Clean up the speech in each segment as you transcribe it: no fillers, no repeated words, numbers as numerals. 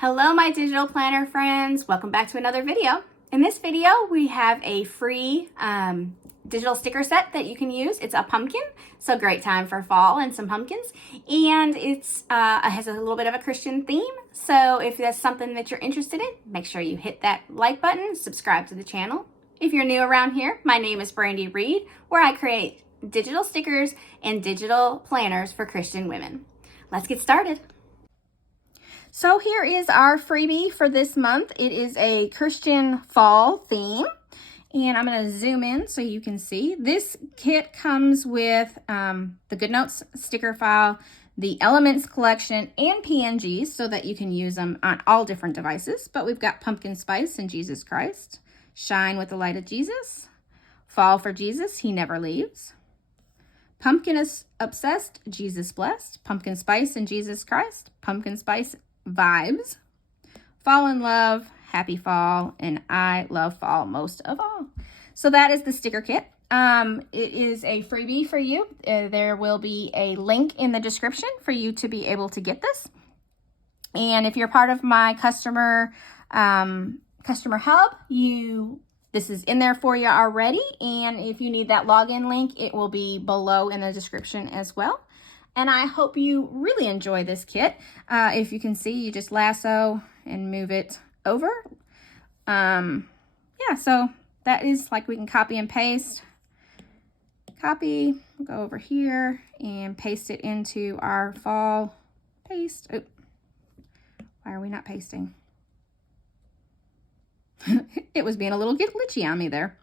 Hello, my digital planner friends. Welcome back to another video. In this video, we have a free digital sticker set that you can use. It's a pumpkin, so great time for fall and some pumpkins. And it has a little bit of a Christian theme. So if that's something that you're interested in, make sure you hit that like button, subscribe to the channel. If you're new around here, my name is Brandi Reed, where I create digital stickers and digital planners for Christian women. Let's get started. So here is our freebie for this month. It is a Christian fall theme, and I'm going to zoom in so you can see. This kit comes with the GoodNotes sticker file, the Elements collection, and PNGs so that you can use them on all different devices. But we've got Pumpkin Spice and Jesus Christ, Shine with the Light of Jesus, Fall for Jesus, He Never Leaves, Pumpkin is Obsessed, Jesus Blessed, Pumpkin Spice and Jesus Christ, Pumpkin Spice Vibes, Fall in Love, Happy Fall, and I Love Fall most of all. So that is the sticker kit. It is a freebie for you. There will be a link in the description for you to be able to get this. And if you're part of my customer hub, this is in there for you already. And if you need that login link, it will be below in the description as well. And I hope you really enjoy this kit. If you can see, you just lasso and move it over. Yeah, so that is like we can copy and paste. Copy, go over here and paste it into our fall paste. Oh, why are we not pasting? It was being a little glitchy on me there.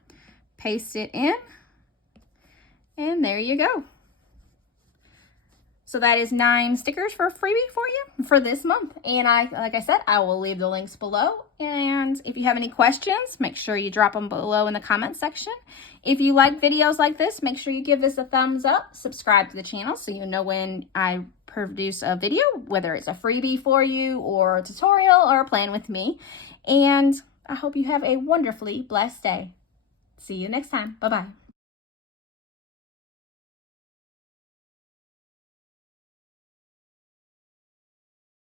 Paste it in, and there you go. So that is 9 stickers for a freebie for you for this month. And like I said, I will leave the links below. And if you have any questions, make sure you drop them below in the comment section. If you like videos like this, make sure you give this a thumbs up, subscribe to the channel so you know when I produce a video, whether it's a freebie for you or a tutorial or a plan with me. And I hope you have a wonderfully blessed day. See you next time. Bye-bye.